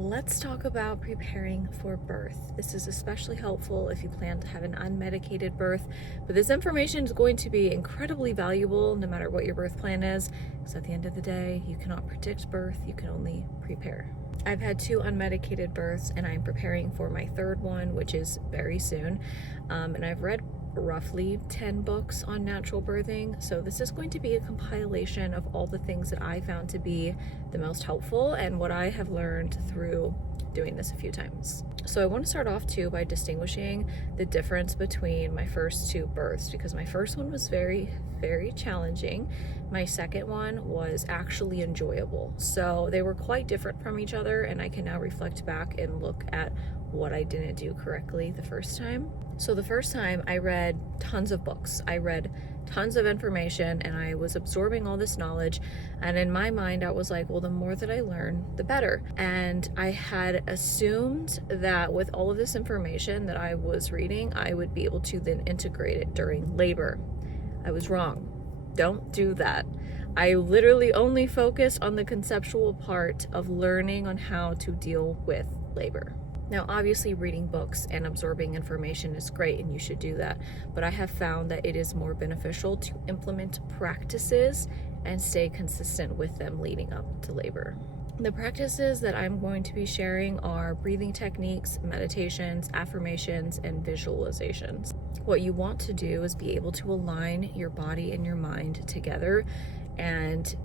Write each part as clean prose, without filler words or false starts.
Let's talk about preparing for birth. This is especially helpful if you plan to have an unmedicated birth, but this information is going to be incredibly valuable no matter what your birth plan is, because at the end of the day, you cannot predict birth, you can only prepare. I've had 2 unmedicated births and I'm preparing for my 3rd one, which is very soon. And I've read roughly 10 books on natural birthing. So this is going to be a compilation of all the things that I found to be the most helpful and what I have learned through doing this a few times. So I want to start off too by distinguishing the difference between my first 2 births, because my first one was very, very challenging. My second one was actually enjoyable. So they were quite different from each other, and I can now reflect back and look at what I didn't do correctly the first time. So the first time I read tons of books. I read tons of information and I was absorbing all this knowledge. And in my mind, I was like, well, the more that I learn, the better. And I had assumed that with all of this information that I was reading, I would be able to then integrate it during labor. I was wrong. Don't do that. I literally only focused on the conceptual part of learning on how to deal with labor. Now, obviously, reading books and absorbing information is great, and you should do that. But I have found that it is more beneficial to implement practices and stay consistent with them leading up to labor. The practices that I'm going to be sharing are breathing techniques, meditations, affirmations, and visualizations. What you want to do is be able to align your body and your mind together and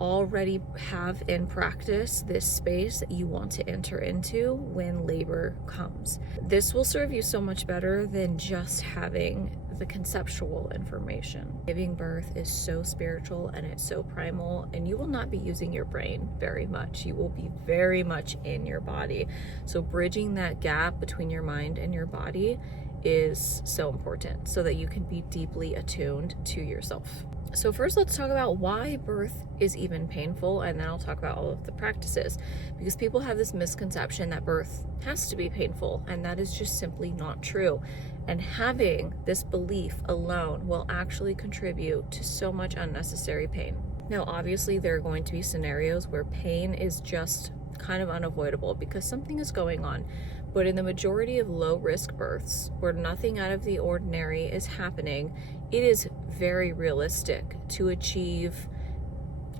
already have in practice this space that you want to enter into when labor comes. This will serve you so much better than just having the conceptual information. Giving birth is so spiritual and it's so primal, and you will not be using your brain very much. You will be very much in your body. So bridging that gap between your mind and your body is so important so that you can be deeply attuned to yourself. So first, let's talk about why birth is even painful, and then I'll talk about all of the practices, because people have this misconception that birth has to be painful, and that is just simply not true. And having this belief alone will actually contribute to so much unnecessary pain. Now, obviously, there are going to be scenarios where pain is just kind of unavoidable because something is going on. But in the majority of low-risk births, where nothing out of the ordinary is happening, it is very realistic to achieve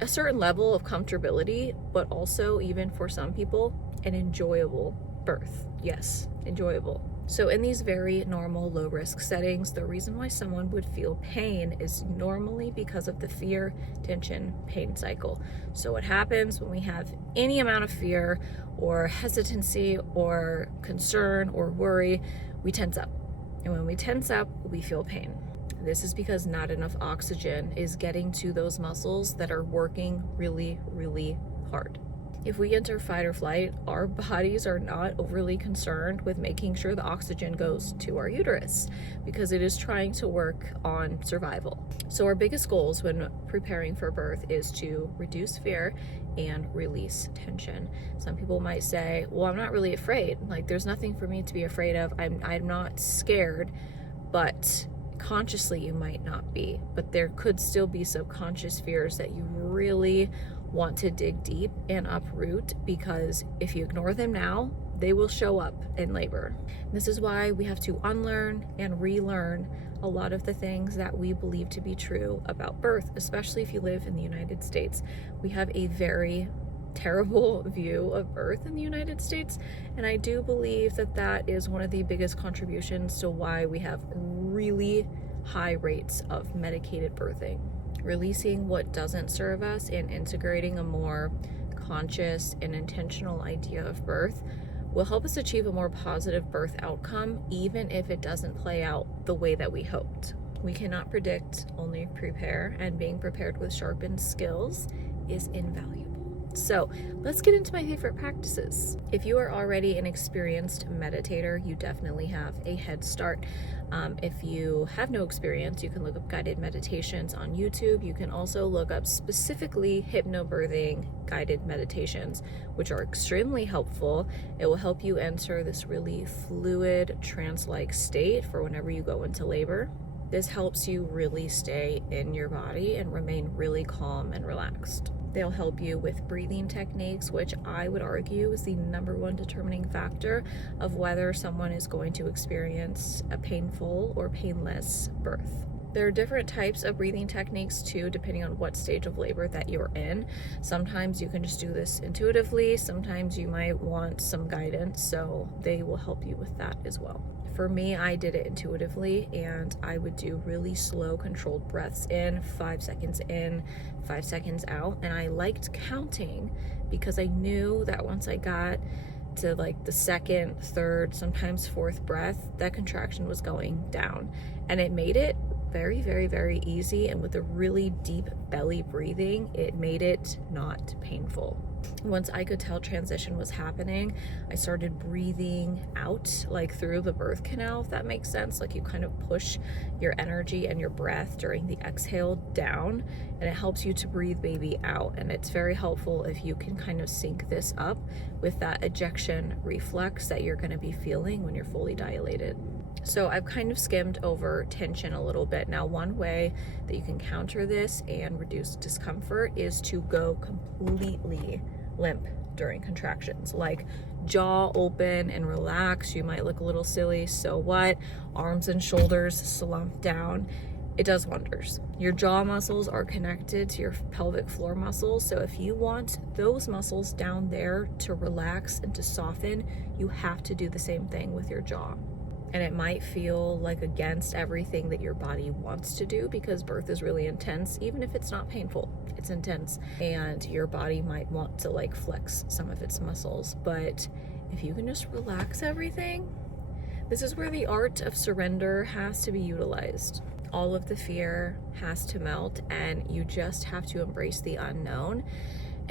a certain level of comfortability, but also, even for some people, an enjoyable birth. Yes, enjoyable. So in these very normal low-risk settings, the reason why someone would feel pain is normally because of the fear, tension, pain cycle. So what happens when we have any amount of fear or hesitancy or concern or worry, we tense up. And when we tense up, we feel pain. This is because not enough oxygen is getting to those muscles that are working really, really hard. If we enter fight or flight, our bodies are not overly concerned with making sure the oxygen goes to our uterus because it is trying to work on survival. So our biggest goals when preparing for birth is to reduce fear and release tension. Some people might say, well, I'm not really afraid. Like, there's nothing for me to be afraid of. I'm not scared, but consciously you might not be. But there could still be subconscious fears that you really want to dig deep and uproot, because if you ignore them now, they will show up in labor. This is why we have to unlearn and relearn a lot of the things that we believe to be true about birth, especially if you live in the United States. We have a very terrible view of birth in the United States, and I do believe that that is one of the biggest contributions to why we have really high rates of medicated birthing. Releasing what doesn't serve us and integrating a more conscious and intentional idea of birth will help us achieve a more positive birth outcome, even if it doesn't play out the way that we hoped. We cannot predict, only prepare, and being prepared with sharpened skills is invaluable. So let's get into my favorite practices. If you are already an experienced meditator, you definitely have a head start. If you have no experience, you can look up guided meditations on YouTube. You can also look up specifically hypnobirthing guided meditations, which are extremely helpful. It will help you enter this really fluid, trance-like state for whenever you go into labor. This helps you really stay in your body and remain really calm and relaxed. They'll help you with breathing techniques, which I would argue is the number one determining factor of whether someone is going to experience a painful or painless birth. There are different types of breathing techniques too, depending on what stage of labor that you're in. Sometimes you can just do this intuitively. Sometimes you might want some guidance, so they will help you with that as well. For me, I did it intuitively, and I would do really slow, controlled breaths in, 5 seconds in, 5 seconds out. And I liked counting because I knew that once I got to like the second, third, sometimes fourth breath, that contraction was going down. And it made it very, very, very easy, and with a really deep belly breathing, it made it not painful. Once I could tell transition was happening, I started breathing out like through the birth canal, if that makes sense. Like you kind of push your energy and your breath during the exhale down, and it helps you to breathe baby out. And it's very helpful if you can kind of sync this up with that ejection reflex that you're going to be feeling when you're fully dilated. So I've kind of skimmed over tension a little bit. Now, one way that you can counter this and reduce discomfort is to go completely limp during contractions, like jaw open and relax. You might look a little silly, so what? Arms and shoulders slumped down. It does wonders. Your jaw muscles are connected to your pelvic floor muscles, so if you want those muscles down there to relax and to soften, you have to do the same thing with your jaw. And it might feel like against everything that your body wants to do, because birth is really intense. Even if it's not painful, it's intense, and your body might want to like flex some of its muscles. But if you can just relax everything, this is where the art of surrender has to be utilized. All of the fear has to melt, and you just have to embrace the unknown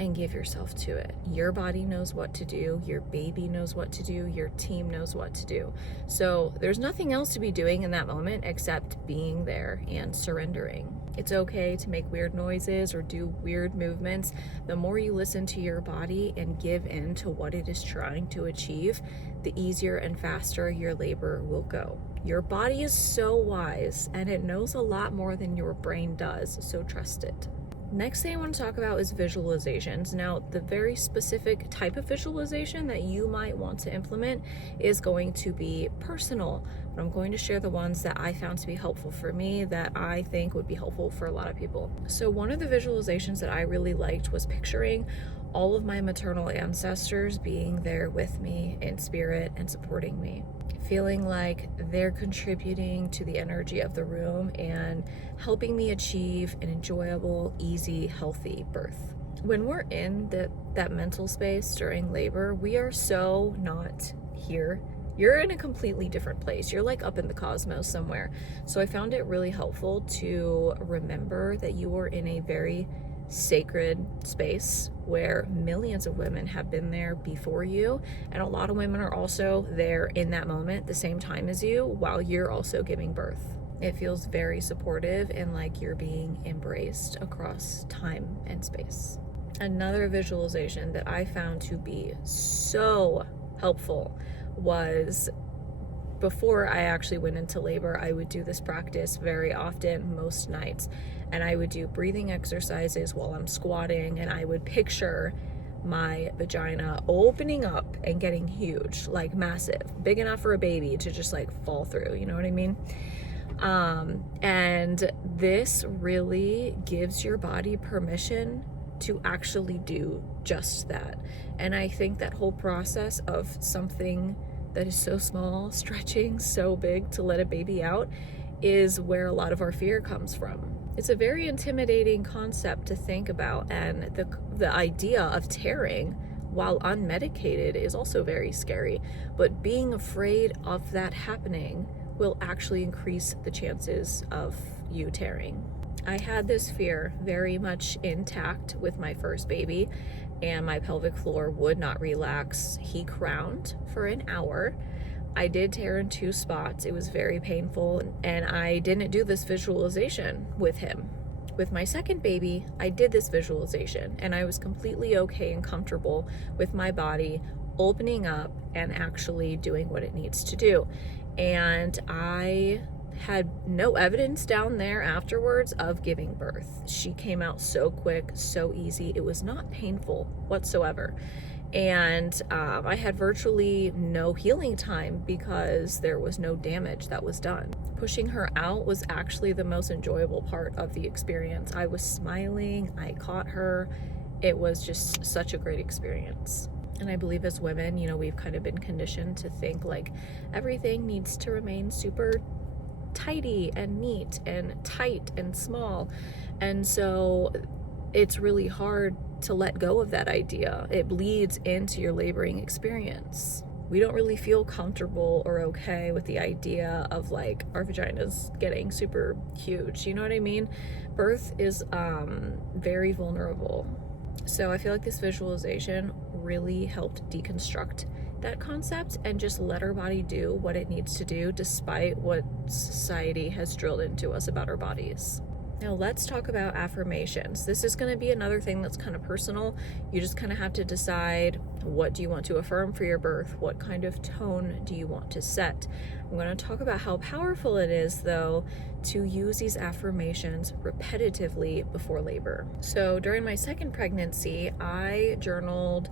and give yourself to it. Your body knows what to do, your baby knows what to do, your team knows what to do. So there's nothing else to be doing in that moment except being there and surrendering. It's okay to make weird noises or do weird movements. The more you listen to your body and give in to what it is trying to achieve, the easier and faster your labor will go. Your body is so wise, and it knows a lot more than your brain does, so trust it. Next thing I want to talk about is visualizations. Now, the very specific type of visualization that you might want to implement is going to be personal, but I'm going to share the ones that I found to be helpful for me that I think would be helpful for a lot of people. So one of the visualizations that I really liked was picturing all of my maternal ancestors being there with me in spirit and supporting me, feeling like they're contributing to the energy of the room and helping me achieve an enjoyable, easy, healthy birth. When we're in that mental space during labor, we are so not here. You're in a completely different place. You're like up in the cosmos somewhere. So I found it really helpful to remember that you are in a very sacred space where millions of women have been there before you, and a lot of women are also there in that moment the same time as you while you're also giving birth. It feels very supportive and like you're being embraced across time and space. Another visualization that I found to be so helpful was before I actually went into labor. I would do this practice very often, most nights, and I would do breathing exercises while I'm squatting, and I would picture my vagina opening up and getting huge, like massive, big enough for a baby to just like fall through, you know what I mean? And this really gives your body permission to actually do just that. And I think that whole process of something that is so small stretching so big to let a baby out is where a lot of our fear comes from. It's a very intimidating concept to think about, and the idea of tearing while unmedicated is also very scary. But being afraid of that happening will actually increase the chances of you tearing. I had this fear very much intact with my first baby, and my pelvic floor would not relax. He crowned for an hour. I did tear in 2 spots. It was very painful, and I didn't do this visualization with him. With my second baby, I did this visualization, and I was completely okay and comfortable with my body opening up and actually doing what it needs to do. And I had no evidence down there afterwards of giving birth. She came out so quick, so easy. It was not painful whatsoever. And I had virtually no healing time because there was no damage that was done. Pushing her out was actually the most enjoyable part of the experience. I was smiling, I caught her. It was just such a great experience. And I believe as women, we've kind of been conditioned to think like everything needs to remain super tidy and neat and tight and small. And so it's really hard to let go of that idea. It bleeds into your laboring experience. We don't really feel comfortable or okay with the idea of like our vaginas getting super huge. You know what I mean? Birth is very vulnerable. So I feel like this visualization really helped deconstruct that concept and just let our body do what it needs to do despite what society has drilled into us about our bodies. Now let's talk about affirmations. This is going to be another thing that's kind of personal. You just kind of have to decide, what do you want to affirm for your birth? What kind of tone do you want to set? I'm going to talk about how powerful it is, though, to use these affirmations repetitively before labor. So during my second pregnancy, I journaled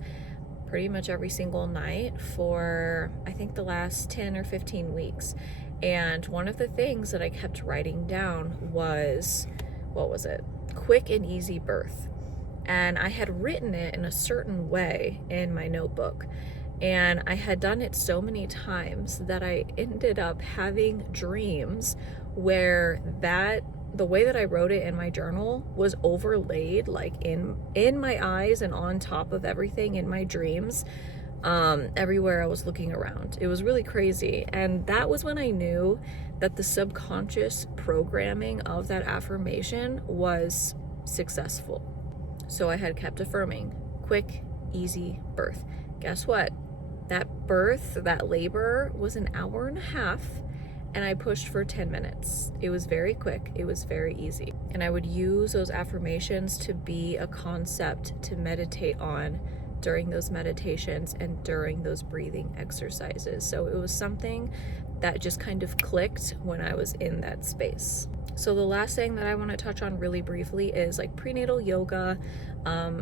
pretty much every single night for, I think, the last 10 or 15 weeks. And one of the things that I kept writing down was, what was it? Quick and easy birth. And I had written it in a certain way in my notebook. And I had done it so many times that I ended up having dreams where the way that I wrote it in my journal was overlaid like in my eyes and on top of everything in my dreams. Everywhere I was looking around. It was really crazy. And that was when I knew that the subconscious programming of that affirmation was successful. So I had kept affirming, quick, easy birth. Guess what? That birth, that labor was an hour and a half, and I pushed for 10 minutes. It was very quick. It was very easy. And I would use those affirmations to be a concept to meditate on during those meditations and during those breathing exercises. So it was something that just kind of clicked when I was in that space. So the last thing that I want to touch on really briefly is like prenatal yoga,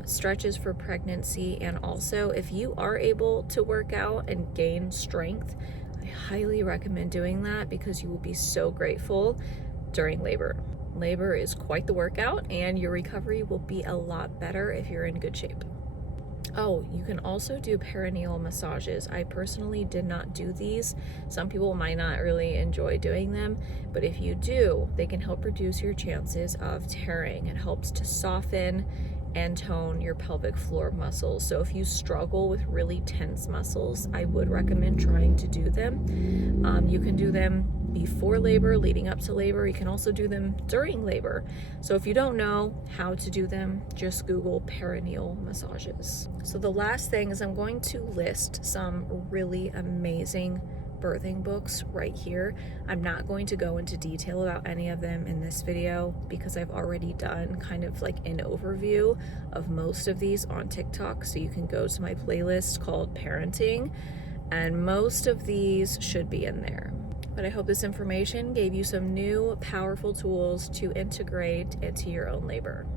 stretches for pregnancy, and also if you are able to work out and gain strength, I highly recommend doing that because you will be so grateful during labor. Labor is quite the workout, and your recovery will be a lot better if you're in good shape. Oh, you can also do perineal massages. I personally did not do these. Some people might not really enjoy doing them, but if you do, they can help reduce your chances of tearing. It helps to soften and tone your pelvic floor muscles. So if you struggle with really tense muscles, I would recommend trying to do them. You can do them before labor, leading up to labor. You can also do them during labor. So if you don't know how to do them, just Google perineal massages. So the last thing is I'm going to list some really amazing birthing books right here. I'm not going to go into detail about any of them in this video because I've already done kind of like an overview of most of these on TikTok. So you can go to my playlist called Parenting, and most of these should be in there. But I hope this information gave you some new powerful tools to integrate into your own labor.